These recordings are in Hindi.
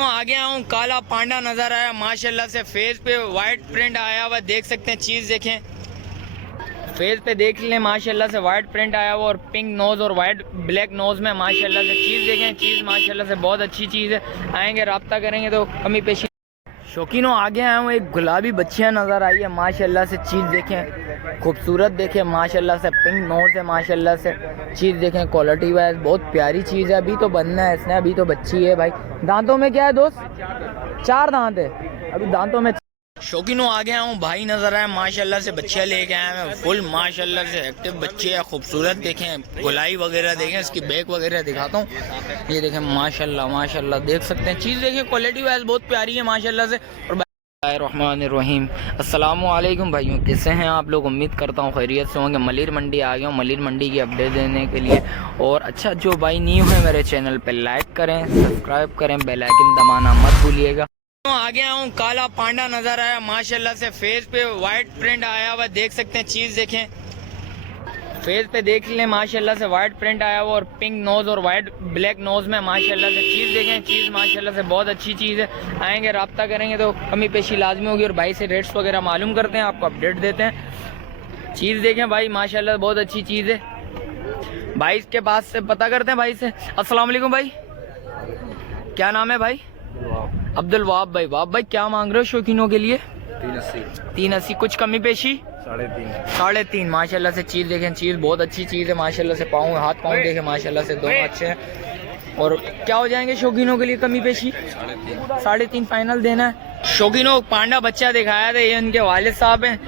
आ गया हूँ, काला पांडा नजर आया माशाल्लाह से। फेस पे वाइट प्रिंट आया हुआ, देख सकते हैं। चीज़ देखें, फेस पे देख लें माशाल्लाह से वाइट प्रिंट आया हुआ और पिंक नोज और वाइट ब्लैक नोज में माशाल्लाह से। चीज़ देखें, चीज़ माशाल्लाह से बहुत अच्छी चीज़ है। आएंगे रब्ता करेंगे तो कमी पेशी। शौकीनों आगे आया हूँ, एक गुलाबी बच्चियाँ नज़र आई है माशाल्लाह से। चीज़ देखें, खूबसूरत देखें माशाल्लाह से। पिंक नोज है माशाल्लाह से। चीज़ देखें, क्वालिटी वाइज बहुत प्यारी चीज़ है। अभी तो बनना है इसने, अभी तो बच्ची है भाई। दांतों में क्या है दोस्त? 4 दांत है अभी दांतों में। शौकीनों आ गया हूँ, भाई नजर आए माशाल्लाह से। बच्चे लेके आए हैं फुल माशाल्लाह से एक्टिव बच्चे हैं, खूबसूरत देखें। गोलाई वगैरह देखें, इसकी बैक वगैरह दिखाता हूँ। ये देखें माशाल्लाह माशाल्लाह, देख सकते हैं। चीज़ देखें, क्वालिटी वाइज बहुत प्यारी है माशाल्लाह से। और रहमानिर्रहीम, अस्सलाम वालेकुम भाइयों, कैसे हैं आप लोग? उम्मीद करता हूँ खैरियत से होंगे। मलिर मंडी आ गया हूँ, मलिर मंडी की अपडेट देने के लिए। और अच्छा, जो भाई न्यू है मेरे चैनल पे लाइक करें, सब्सक्राइब करें, बेल आइकन दबाना मत भूलिएगा। आ गया हूँ, काला पांडा नजर आया माशाल्लाह से। फेस पे वाइट प्रिंट आया हुआ, देख सकते हैं। चीज़ देखें, फेस पे देख लें माशाल्लाह से वाइट प्रिंट आया हुआ और पिंक नोज और वाइट ब्लैक नोज में माशाल्लाह से। चीज़ देखें, चीज़ माशाल्लाह से बहुत अच्छी चीज़ है। आएंगे रब्ता करेंगे तो कमी पेशी लाजमी होगी। और भाई से रेट्स वगैरह मालूम करते हैं, आपको अपडेट देते हैं। चीज़ देखें भाई माशाल्लाह बहुत अच्छी चीज़ है। भाई के पास से पता करते हैं भाई से। अस्सलाम वालेकुम भाई, क्या नाम है भाई? अब्दुल वाब भाई। वाब भाई, क्या मांग रहे हो शौकीनों के लिए? 380। कुछ कमी पेशी? 3.5 माशाल्लाह से। चीज़ देखें, चीज़ बहुत अच्छी चीज़ है माशाल्लाह से। पाँव, हाथ पाँव देखें माशाल्लाह से, दोनों अच्छे हैं। और क्या हो जाएंगे शौकीनों के लिए कमी पेशी? 3.5 फाइनल देना है। शौकीनों पांडा बच्चा दिखाया था, ये उनके वालिद साहब हैं।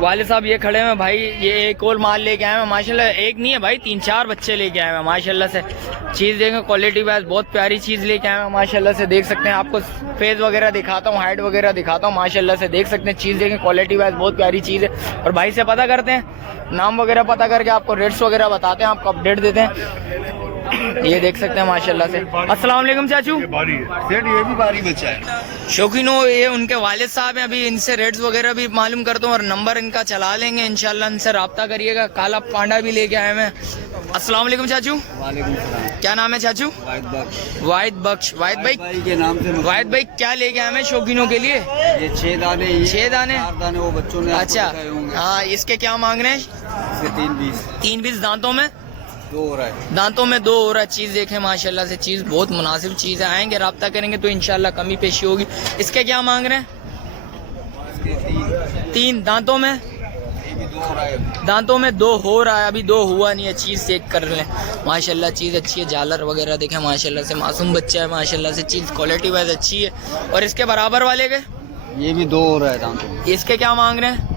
वालिद साहब ये खड़े हैं भाई। ये एक और माल लेके आए हैं माशाल्लाह। एक नहीं है भाई, 3-4 बच्चे लेके आए हैं माशाल्लाह से। चीज़ देखें, क्वालिटी वाइज बहुत प्यारी चीज़ लेके आए हैं माशाल्लाह से। देख सकते हैं, आपको फेस वगैरह दिखाता हूँ, हाइट वगैरह दिखाता हूँ माशाल्लाह से। देख सकते हैं, चीज़ देखें, क्वालिटी वाइज बहुत प्यारी चीज़ है। और भाई से पता करते हैं, नाम वगैरह पता करके आपको रेट्स वगैरह बताते हैं, आपको अपडेट देते हैं। ये देख सकते हैं माशाल्लाह से। अस्सलाम वालेकुम चाचू। ये भी बारी बच्चा है। शौकीनों, ये उनके वालिद साहब हैं। अभी इनसे रेट्स वगैरह भी मालूम करता हूँ और नंबर इनका चला लेंगे इंशाल्लाह। इनसे रब्ता करिएगा। काला पांडा भी लेके आए हैं। अस्सलाम वालेकुम चाचू। वालेकुम सलाम। क्या नाम है चाचू? वाहिद बख्श। वाहिद भाई के नाम से। वाहिद भाई, क्या लेके आए हैं शौकीनों के लिए? ये 6 दाने, 6 दाने। 4 दाने वो बच्चों ने। अच्छा हाँ, इसके क्या मांग रहे हैं? 3-20। 3-20 दांतों में 2 हो रहा है। दांतों में 2 हो रहा है। चीज़ देखें माशाल्लाह से, चीज़ बहुत मुनासिब चीज़ है। आएंगे रब्ता करेंगे तो इंशाल्लाह कमी पेशी होगी। इसके क्या मांग रहे हैं? इसके 3 दांतों में। ये भी 2 हो रहा है। दांतों में 2 हो रहा है, अभी 2 हुआ नहीं है। चीज़ चेक कर लें माशाल्लाह, चीज़ अच्छी है। झालर वगैरह देखें माशाल्लाह से, मासूम बच्चा है माशाल्लाह से। चीज़ क्वालिटी वाइज अच्छी है। और इसके बराबर वाले के? ये भी 2 हो रहा है दांतों। इसके क्या मांग रहे हैं?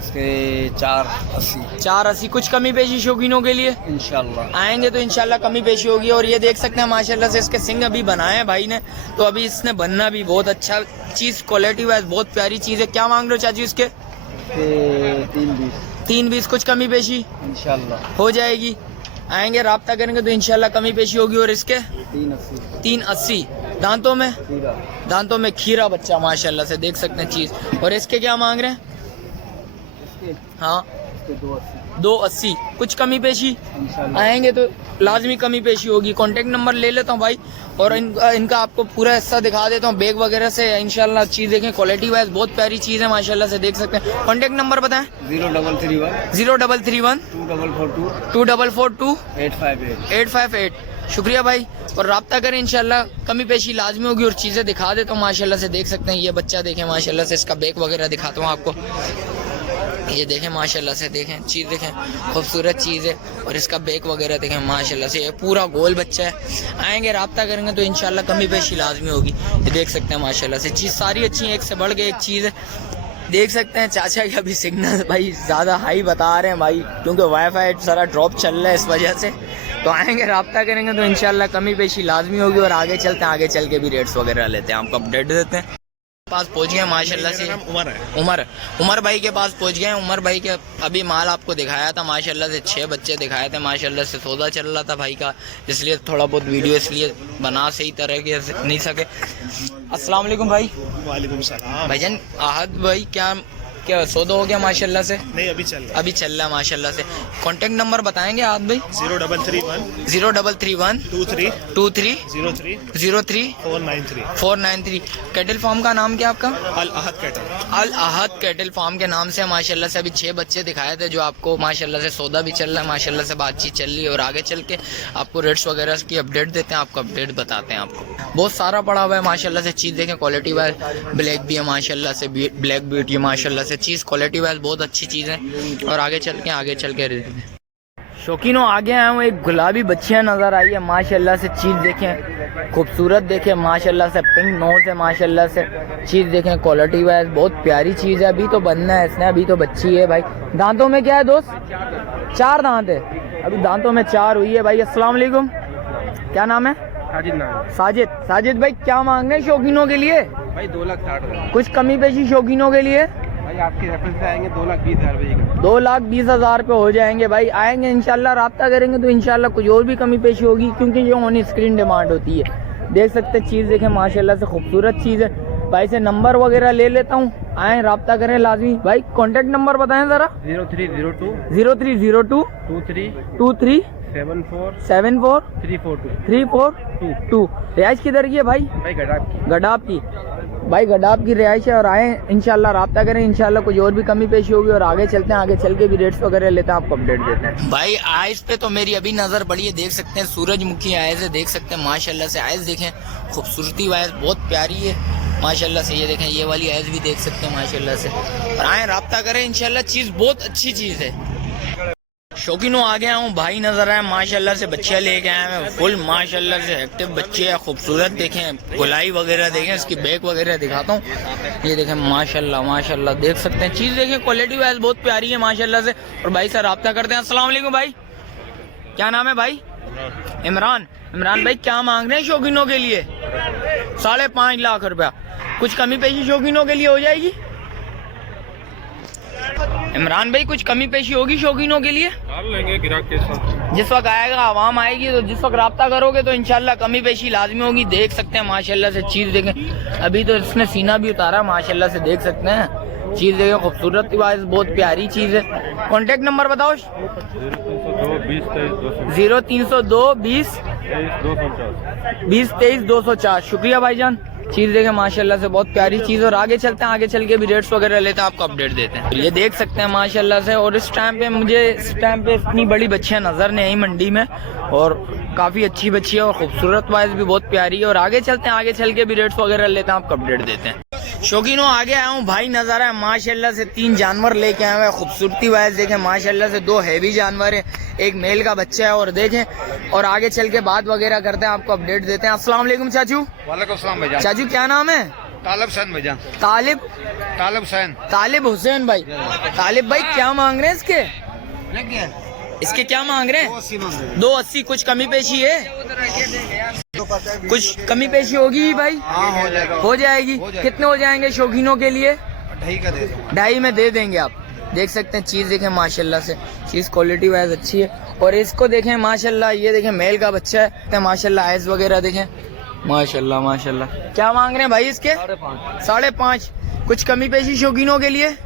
इसके 480। 480। कुछ कमी पेशी शौकीनों के लिए? इंशाल्लाह आएंगे तो इंशाल्लाह कमी पेशी होगी। और ये देख सकते हैं माशाल्लाह से, इसके सिंग अभी बनाए हैं भाई ने, तो अभी इसने बनना भी बहुत अच्छा। चीज़ क्वालिटी वाइज बहुत प्यारी चीज़ है। क्या मांग रहे हो चाचू इसके? 3-20। 3-20। कुछ कमी पेशी इंशाल्लाह हो जाएगी। आएंगे रब्ता करेंगे तो इंशाल्लाह कमी पेशी होगी। और इसके 380। 380। दांतों में? दांतों में खीरा बच्चा माशाल्लाह से, देख सकते हैं चीज़। और इसके क्या मांग रहे हैं? हाँ, 280। कुछ कमी पेशी? आएंगे तो लाजमी कमी पेशी होगी। कांटेक्ट नंबर ले लेता हूँ भाई, और इनका आपको पूरा हिस्सा दिखा देता हूँ बैग वगैरह से इंशाल्लाह। चीज़ देखें, क्वालिटी वाइज बहुत प्यारी चीज़ है माशाल्लाह से, देख सकते हैं। कांटेक्ट नंबर बताएं। 0331 2442 858। शुक्रिया भाई, और रब्ता करें इंशाल्लाह कमी पेशी लाजमी होगी। और चीज़ें दिखा देता हूँ माशाल्लाह से, देख सकते हैं। ये बच्चा देखें माशाल्लाह से, इसका बैग वगैरह दिखाता हूँ आपको। ये देखें माशाल्लाह से, देखें चीज़ देखें, खूबसूरत चीज़ है। और इसका बैक वगैरह देखें माशाल्लाह से, ये पूरा गोल बच्चा है। आएंगे रब्ता करेंगे तो इंशाल्लाह कमी पेशी लाजमी होगी। ये देख सकते हैं माशाल्लाह से, चीज़ सारी अच्छी है, एक से बढ़ के एक चीज़ है। देख सकते हैं चाचा के अभी सिग्नल भाई ज़्यादा हाई बता रहे हैं भाई, क्योंकि वाईफाई सारा ड्रॉप चल रहा है इस वजह से। तो आएंगे रब्ता करेंगे तो इंशाल्लाह कमी पेशी लाजमी होगी। और आगे चलते हैं, आगे चल के भी रेट्स वगैरह लेते हैं, आपको अपडेट देते हैं। पास पहुंच गए माशाल्लाह से। उमर भाई के पास पहुंच गए। उमर भाई के अभी माल आपको दिखाया था माशाल्लाह से, 6 बच्चे दिखाए थे माशाल्लाह से। सौदा चल रहा था भाई का, इसलिए थोड़ा बहुत वीडियो इसलिए बना सही तरह के नहीं सके। अस्सलाम वालेकुम भाई। वालेकुम सलाम। भाईजान, आहद भाई क्या क्या सौदा हो गया माशाल्लाह से? नहीं, अभी चल रहा अभी चल रहा है माशाल्लाह से। कांटेक्ट नंबर बताएंगे आप भाई? है 0331 0331 23 23 03 03 493 493। कैटल फार्म का नाम क्या आपका? अल अहद कैटल। अल अहद कैटल फार्म के नाम से माशाल्लाह से अभी 6 बच्चे दिखाए थे जो आपको माशाल्लाह से सौदा भी चल रहा है, माशाल्लाह से बातचीत चल रही है और आगे चल के आपको रेट्स वगैरह की अपडेट देते हैं, आपको अपडेट बताते हैं। आपको बहुत सारा पड़ा हुआ है माशाल्लाह से चीज़ देखें, क्वालिटी वाइज ब्लैक भी है माशाल्लाह से, ब्लैक ब्यूटी है माशाल्लाह से, चीज़ क्वालिटी वाइज बहुत अच्छी चीज़ है। और आगे चल के शौकीनों आगे आए हूँ, एक गुलाबी बच्चियाँ नज़र आई है माशाल्लाह से, चीज़ देखें खूबसूरत देखें माशाल्लाह से, पिंक नोज है माशाल्लाह से, चीज़ देखें क्वालिटी वाइज बहुत प्यारी चीज़ है। अभी तो बनना है इसने, अभी तो बच्ची है भाई। दांतों में क्या है दोस्त? 4 दांत है, अभी दांतों में 4 हुई है भाई। अस्सलाम वालेकुम, क्या नाम है? साजिद। साजिद भाई क्या मांग रहे हैं शौकीनों के लिए? भाई 2,60,000 कुछ कमी पेशी शौकीनों के लिए? भाई आपके रेफरेंस से आएंगे 2,20,000 2,20,000 पे हो जाएंगे भाई। आएंगे इंशाल्लाह, राब्ता करेंगे तो इंशाल्लाह कुछ और भी कमी पेशी होगी, क्योंकि ये ऑन स्क्रीन डिमांड होती है। देख सकते हैं चीज़ देखें माशाल्लाह से खूबसूरत चीज़ है भाई। से नंबर वगैरह ले लेता हूँ, आए राब्ता करें लाजमी भाई। कॉन्टेक्ट नंबर बताएं ज़रा। 0302 0302 23 74 74 342 342। रिहाइश किधर की है भाई? भाई गडाब की भाई, गडाब की रिहाइश है। और आए इंशाल्लाह राब्ता करें, इंशाल्लाह कुछ और भी कमी पेशी होगी और आगे चलते हैं, आगे चल के भी रेट्स वगैरह लेते हैं, आपको अपडेट देते हैं। भाई आइस पे तो मेरी अभी नज़र पड़ी है, देख सकते हैं सूरजमुखी आइस है, देख सकते हैं माशाल्लाह से। आइस देखें खूबसूरती वाइज बहुत प्यारी है माशाल्लाह से। ये देखें ये वाली आइस भी देख सकते हैं माशाल्लाह से। और आए राब्ता करें इंशाल्लाह, चीज़ बहुत अच्छी चीज़ है। शौकीनों आ गया हूँ, भाई नजर आए माशाल्लाह से, बच्चे लेके आए हैं फुल माशाल्लाह से एक्टिव बच्चे हैं, खूबसूरत देखें, गुलाई वगैरह देखें, इसकी बैक वगैरह दिखाता हूँ। ये देखें माशाल्लाह माशाल्लाह देख सकते हैं, चीज़ देखें क्वालिटी वाइज बहुत प्यारी है माशाल्लाह से। और भाई से रब्ता करते हैं। अस्सलाम वालेकुम भाई, क्या नाम है भाई? इमरान। इमरान भाई क्या मांग रहे हैं शौकीनों के लिए? 5.5 लाख रुपया। कुछ कमी पेशी शौकीनों के लिए हो जाएगी? इमरान भाई कुछ कमी पेशी होगी शौकीनों के लिए? लेंगे गिराक के साथ। जिस वक्त आएगा आवाम आएगी तो जिस वक्त रब्ता करोगे तो इंशाल्लाह कमी पेशी लाजमी होगी। देख सकते हैं माशाल्लाह से चीज़ देखें, अभी तो इसने सीना भी उतारा माशाल्लाह से, देख सकते हैं चीज़ देखें खूबसूरत वाइज बहुत प्यारी चीज़ है। कॉन्टेक्ट नंबर बताओ। 0302 20 23 204। शुक्रिया भाईजान, चीज़ देखें माशाल्लाह से बहुत प्यारी चीज़। और आगे चलते हैं, आगे चल के भी रेट्स वगैरह लेते हैं, आपको अपडेट देते हैं। ये देख सकते हैं माशाल्लाह से। और इस टाइम पे मुझे इतनी बड़ी बच्चियाँ नज़र नहीं आई मंडी में, और काफ़ी अच्छी बच्ची है और खूबसूरत वाइज भी बहुत प्यारी है। और आगे चलते हैं, आगे चल के भी रेट्स वगैरह लेते हैं, आपको अपडेट देते हैं। शौकीनों आगे आया हूँ, भाई नज़र आए माशाल्लाह से, 3 जानवर लेके आए हुए हैं खूबसूरती वाइज देखें माशाल्लाह से। 2 हैवी जानवर है, एक मेल का बच्चा है। और देखें और आगे चल के बात वगैरह करते हैं, आपको अपडेट देते हैं। अस्सलाम वालेकुम चाचू। वालेकुम सलाम भाईजान। चाचू क्या नाम है? तालिब हुसैन भाईजान। तालिब हुसैन भाई। तालिब भाई क्या मांग रहे हैं इसके? इसके क्या मांग रहे हैं? 280। कुछ कमी पेशी है? कुछ कमी पेशी होगी भाई? हो जाएगी। कितने हो जाएंगे शौकीनों के लिए? 2.5 में दे देंगे आप। देख सकते हैं चीज़ देखें माशाल्लाह से, चीज़ क्वालिटी वाइज अच्छी है। और इसको देखें माशाल्लाह, ये देखें मेल का बच्चा है माशाल्लाह। आइज वगैरह देखें माशाल्लाह माशाल्लाह। क्या मांग रहे हैं भाई इसके? 5.5। कुछ कमी पेशी शौकीनों के लिए?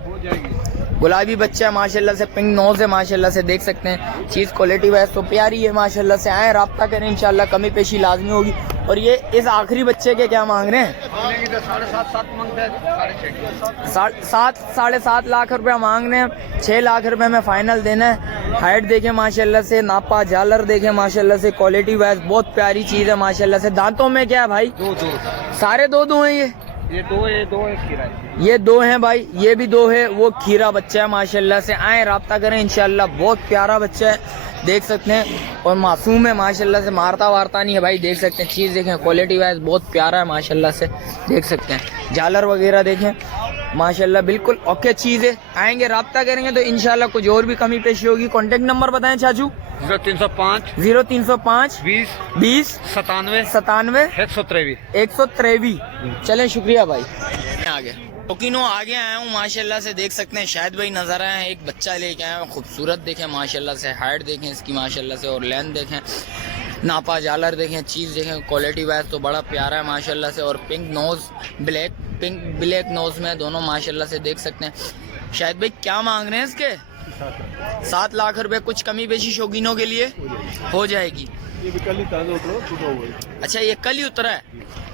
गुलाबी बच्चा है माशाल्लाह से, पिंक नोज है माशाल्लाह से, देख सकते हैं चीज़ क्वालिटी वाइज तो प्यारी है माशाल्लाह से। आए राब्ता करें, इंशाल्लाह कमी पेशी लाजमी होगी। और ये इस आखिरी बच्चे के क्या मांग रहे हैं? 7.5 लाख रुपया मांग रहे हैं। 6 लाख रुपए में फाइनल देना है। हाइट देखें माशाल्लाह से, नापा झालर देखें माशाल्लाह से, क्वालिटी वाइज बहुत प्यारी चीज़ है माशाल्लाह से। दांतों में क्या है भाई? 2 सारे 2 हैं। ये 2 खीरा है। ये 2 हैं भाई, ये भी 2 है, वो खीरा बच्चा है माशाल्लाह से। आए राब्ता करें इंशाल्लाह, बहुत प्यारा बच्चा है, देख सकते हैं। और मासूम है माशाल्लाह से, मारता वारता नहीं है भाई, देख सकते हैं चीज़ देखें क्वालिटी वाइज बहुत प्यारा है माशाल्लाह से, देख सकते हैं। झालर वगैरह देखें माशाल्लाह बिल्कुल ओके चीज़ है। आएंगे राब्ता करेंगे तो इंशाल्लाह कुछ और भी कमी पेशी होगी। कॉन्टेक्ट नंबर बताएं चाचू। 0305 20 97 97 123। चलें शुक्रिया भाई। आगे शौकीनों आगे आया हूँ माशाल्लाह से, देख सकते हैं शायद भाई नजर आए हैं, एक बच्चा लेके आए हैं खूबसूरत देखें माशाल्लाह से। हाइट देखें इसकी माशाल्लाह से, और लेंथ देखें नापा झालर देखें, चीज़ देखें, क्वालिटी वाइज तो बड़ा प्यारा है माशाल्लाह से। और पिंक ब्लैक नोज में दोनों माशाल्लाह से देख सकते हैं। शायद भाई क्या मांग रहे हैं इसके? 7 लाख रुपए। कुछ कमी बेशी शौकीनों के लिए हो जाएगी। अच्छा, ये कल ही उतरा है,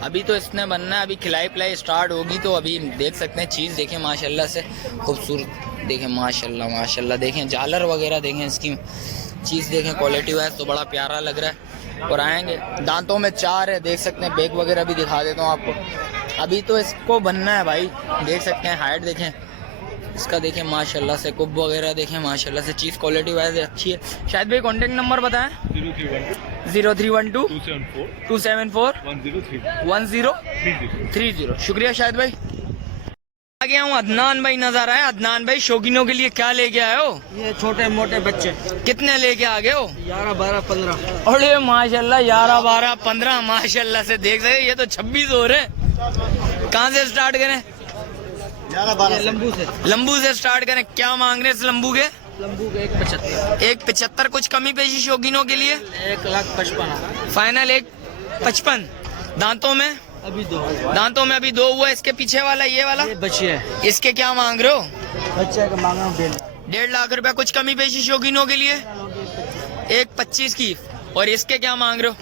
अभी तो इसने बनना है, अभी खिलाई पिलाई स्टार्ट होगी तो अभी देख सकते हैं। चीज़ देखें माशाल्लाह से खूबसूरत देखें, माशाल्लाह देखें, झालर वगैरह देखें, इसकी चीज़ देखें, क्वालिटी वाइज तो बड़ा प्यारा लग रहा है। और आएंगे, दांतों में 4 है, देख सकते हैं। बैग वगैरह भी दिखा देता हूँ आपको। अभी तो इसको बनना है भाई, देख सकते हैं। हाइट देखें इसका, देखें माशाल्लाह से। कुब वगैरह देखें माशाल्लाह से। चीज़ क्वालिटी वाइज अच्छी है। शायद भाई कॉन्टेक्ट नंबर बताएं। 0312 274 1030। शुक्रिया शायद भाई। आ गया हूँ, अदनान भाई नजर आए। अदनान भाई, शौकीनों के लिए क्या लेके आए हो? ये छोटे मोटे बच्चे। कितने लेके आ गए हो? 11, 12, 15। अरे माशाल्लाह, 11, 12, 15 माशाल्लाह से देख सकते। ये तो 26 हो रहे। कहाँ से स्टार्ट करें? 11, 12 लंबू से स्टार्ट करें। क्या मांग रहे हैं इस लंबू के? लंबू के 1,75। 1,75। कुछ कमी पेशी शौकीनों के लिए? 1,55,000 फाइनल 1,55। दांतों में अभी 2। दांतों में अभी 2 हुआ। इसके पीछे वाला, ये वाला, ये बच्चे है। इसके क्या मांग रहे हो? बच्चे का मांगा 1.5 लाख रुपया। कुछ कमी पेशी शौकीनों के लिए? 1,25 की। और इसके क्या मांग रहे हो?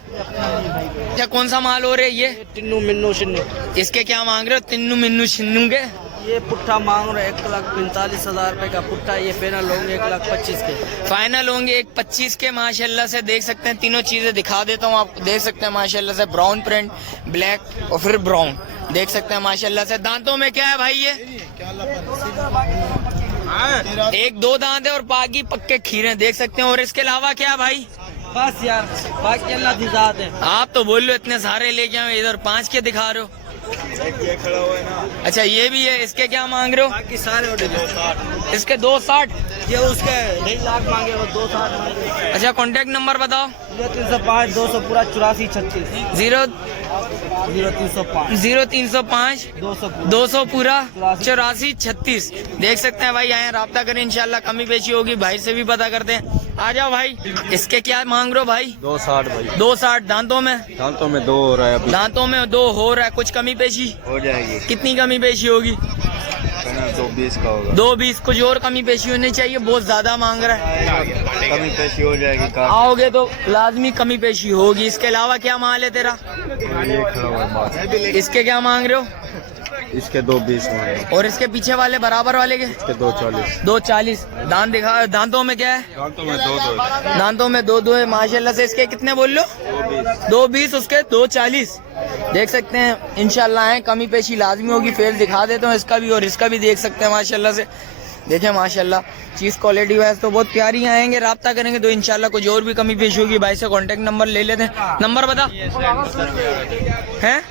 क्या कौन सा माल हो रहा है ये? टिन्नू मिन्नू शिन्नू। इसके क्या मांग रहे हो? तिन्नू मिन्नू शिन्नू के? ये पुट्ठा मांग रहे 1,45,000 रुपए का पुट्ठा। ये फाइनल होंगे 1,25,000 के। फाइनल होंगे 1,25,000 के माशाल्लाह से। देख सकते हैं, तीनों चीजें दिखा देता हूँ आपको। देख सकते हैं माशाल्लाह से, ब्राउन प्रिंट, ब्लैक और फिर ब्राउन, देख सकते हैं माशाल्लाह से। दांतों में क्या है भाई? ये 1-2 दांत है और बाकी पक्के खीरे, देख सकते हैं। और इसके अलावा क्या है भाई? बस यार, बाकी अल्लाह की जात है। आप तो बोल रहे हो इतने सारे लेके आए, इधर 5 के दिखा रहे हो। अच्छा, ये भी है। इसके क्या मांग रहे हो? बाकी सारे ऑर्डर। इसके 2,60। ये उसके 2.5 लाख मांगे, वो 2,60 मांगे। अच्छा, कॉन्टेक्ट नंबर बताओ। 0305 200 पूरा 84 36 0305 0305 200 200 पूरा 84 36। देख सकते हैं भाई, आए राब्ता करें, इंशाल्लाह कमी पेशी होगी। भाई से भी पता करते हैं। आ जाओ भाई। इसके क्या मांग रहे हो भाई? 260 भाई। 260। दांतों में 2 हो रहा है अभी। दांतों में 2 हो रहा है। कुछ कमी पेशी हो जाएगी। कितनी कमी पेशी होगी? 220 का होगा। 220। कुछ और कमी पेशी होनी चाहिए, बहुत ज्यादा मांग रहा है। कमी पेशी हो जाएगी। आओगे तो लाजमी कमी पेशी होगी। इसके अलावा क्या माल है तेरा? ये खड़ा हुआ है। इसके क्या मांग रहे हो? इसके 220 में। और इसके पीछे वाले बराबर वाले के? इसके 240। 240। दांत दिखा। दांतों में क्या है? दांतों में 2 दांतों में 2 है माशाल्लाह से। इसके कितने बोल लो? 220। उसके 240। देख सकते हैं इंशाल्लाह है, कमी पेशी लाजमी होगी। फेस दिखा देता हूँ इसका भी और इसका भी, देख सकते हैं माशाल्लाह से। देखें माशाल्लाह, चीज़ क्वालिटी वाइज तो बहुत प्यारी आएंगे। राब्ता करेंगे तो इंशाल्लाह कुछ और भी कमी पेशी होगी। भाई से कांटेक्ट नंबर ले लेते हैं। नंबर बता हैं?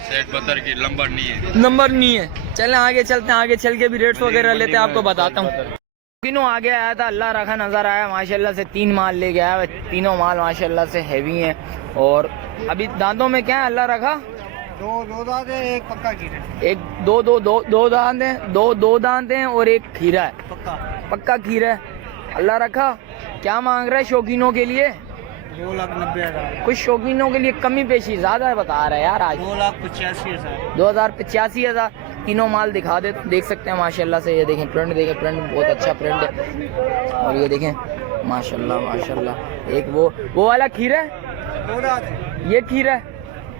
नंबर नहीं है। नंबर नहीं है। चलें आगे चलते हैं, आगे चल के भी रेट्स वगैरह लेते हैं, आपको बताता हूँ। तीनों आगे आया था, अल्लाह रखा नजर आया माशाल्लाह से। 3 माल ले गया है। तीनों माल माशाल्लाह से हैवी हैं। और अभी दांतों में क्या है? अल्लाह रखा 2 दांत है, एक पक्का खीरा। एक दो दांत हैं, 2 दांत हैं और एक खीरा है। पक्का खीरा है। अल्लाह रखा। क्या मांग रहा है शौकीनों के लिए? 2,90,000। कुछ शौकीनों के लिए कमी पेशी ज्यादा बता रहा है यार आज। 2,85,000। 2,85,000। तीनों माल दिखा दे, देख सकते हैं माशाल्लाह से। ये देखें प्रिंट, देखें प्रिंट बहुत अच्छा प्रिंट है। और ये देखें माशाल्लाह माशाल्लाह। एक वो वाला खीरा है, 2 दांत है। ये खीरा है,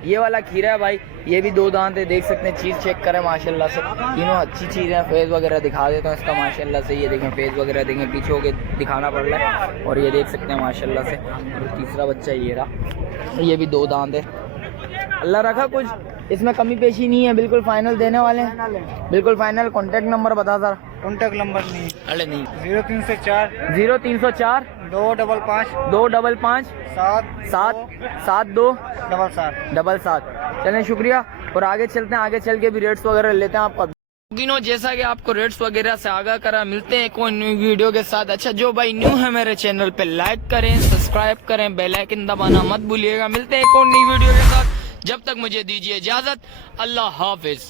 ये वाला खीरा है भाई। ये भी 2 दांत है, देख सकते हैं। चीज़ चेक करें माशाल्लाह से। तीनों अच्छी चीज़ है। फेस वगैरह दिखा देता हूँ इसका माशाल्लाह से। ये देखें फेस वगैरह देखें, पीछे होके दिखाना पड़ रहा है। और ये देख सकते हैं माशाल्लाह से। और तीसरा बच्चा ये रहा, ये भी 2 दांत है। अल्लाह रखा। कुछ इसमें कमी पेशी नहीं है, बिल्कुल फाइनल देने वाले हैं, बिल्कुल फाइनल। कॉन्टेक्ट नंबर बता सर। कॉन्टेक्ट नंबर नहीं। अरे नहीं, 0304 0304 255 255 7 72 7 7। चलें शुक्रिया। और आगे चलते हैं, आगे चल के भी रेट्स वगैरह लेते हैं आपका। जैसा कि आपको रेट्स वगैरह से आगाह करा, मिलते हैं कोई न्यू वीडियो के साथ। अच्छा, जो भाई न्यू है मेरे चैनल पे, लाइक करें, सब्सक्राइब करें, बेल आइकन दबाना मत भूलिएगा। मिलते हैं कोई नई वीडियो के साथ। जब तक मुझे दीजिए इजाजत। अल्लाह हाफिज।